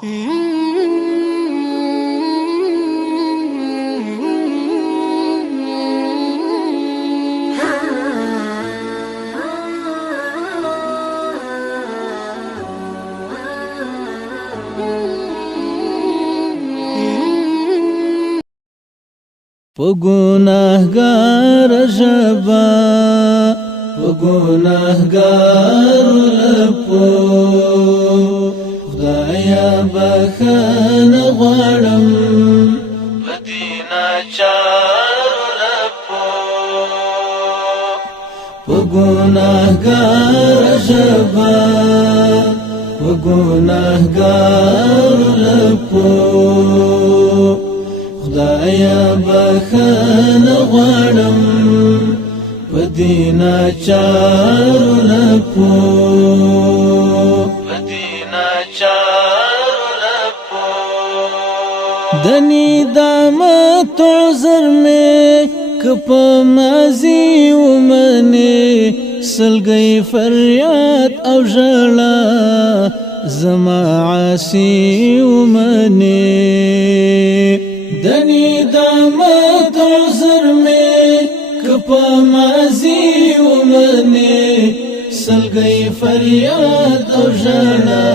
په ګناهګار ژبه په ګناهګارو لپو خدایا بخښنه غواړم په دې ناچارو لپو په ګناهګار ژبه په ګناهګارو لپو خدایا بخښنه غواړم په دې ناچارو لپو په دې ناچارو لپو د ندامت عذر مې که په ماضي ومنې سلګۍ فریاد او ژړا زما عاصي ومنې د ندامت عذر مې که په ماضي ومنې سلګۍ فریاد او ژړا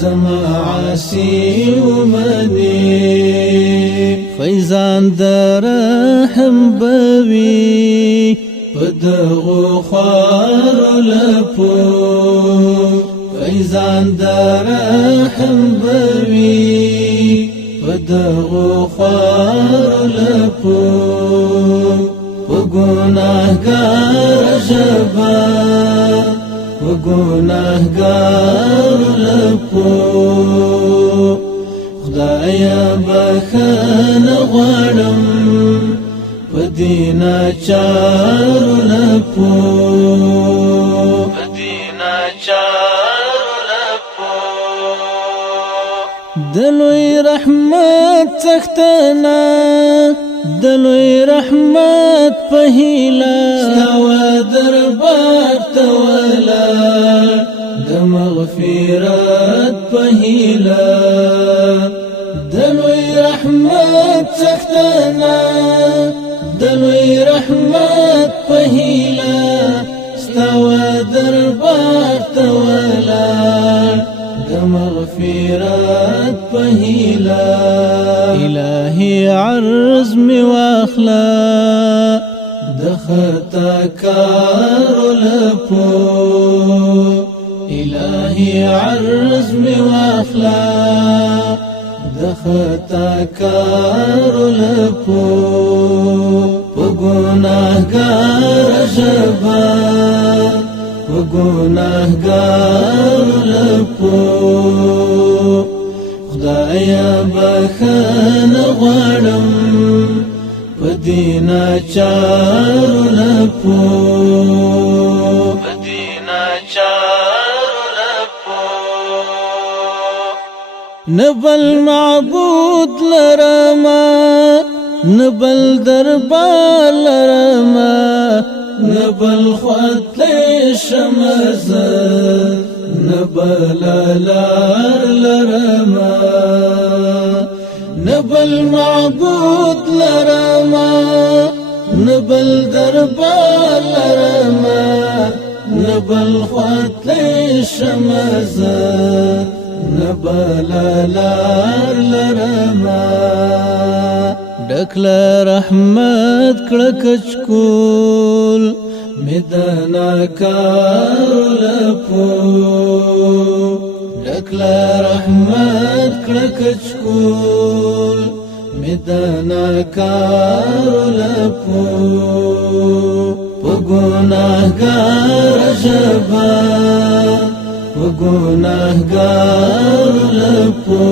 زما عاصي ومنې فیضان د رحم به وي په دغو خوارو لپو فیضان د رحم به وي په دغو خوارو لپو په ګناهګار ژبه په ګناهګارو لپو خدایا بخښنه غواړم په دې ناچارو لپو په دې ناچارو لپو د لوی رحمت څښتنه د لوی رحمت په هیله ستا دربار ته ولاړ د مغفرت په هیله د لوی رحمت څښتنه د لوی رحمت په هیله ستا دربار ته ولاړ د مغفرت په هیله الهي عرض می واخلا د خطا کارو لپو الهي عرض می واخلا د خطا کارو لپو په ګناهګار ژبه په ګناهګارو لپو خدایا بخښنه غواړم په دې ناچارو لپو په دې ناچارو لپو نه بل معبود لرما نه بل دربار لرما نه بل خواته شمزه نه بل لار لرما نه بل معبود لرما نه بل دربار لرما نه بل خواته شمزه نه بل لار لرما ډکل رحمت کړه کچکول مدنا کارو لپو ډکل رحمت کړه کچکول مدنا کارو لپو په ګناهګار ژبه په ګناهګارو لپو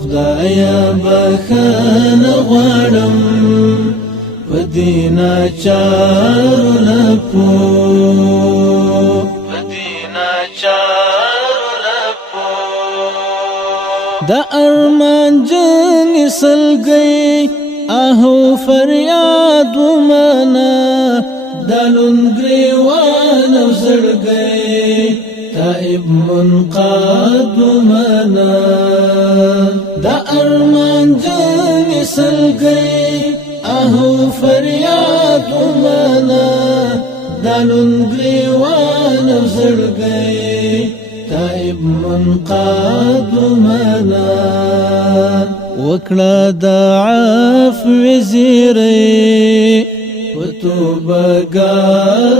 خدایا بخښنه غواړم په دې ناچارو لپو په دې ناچارو لپو د ارمان جن سلګي اهو فریاد ومنا دلون گریوان او زړګي تا تائب منقاد منا دا ارمان جن سلگئی اهو فریاد منا دالون گریوان زرگئی تائب منقاد منا وکړه د عفو زیری وتوبګار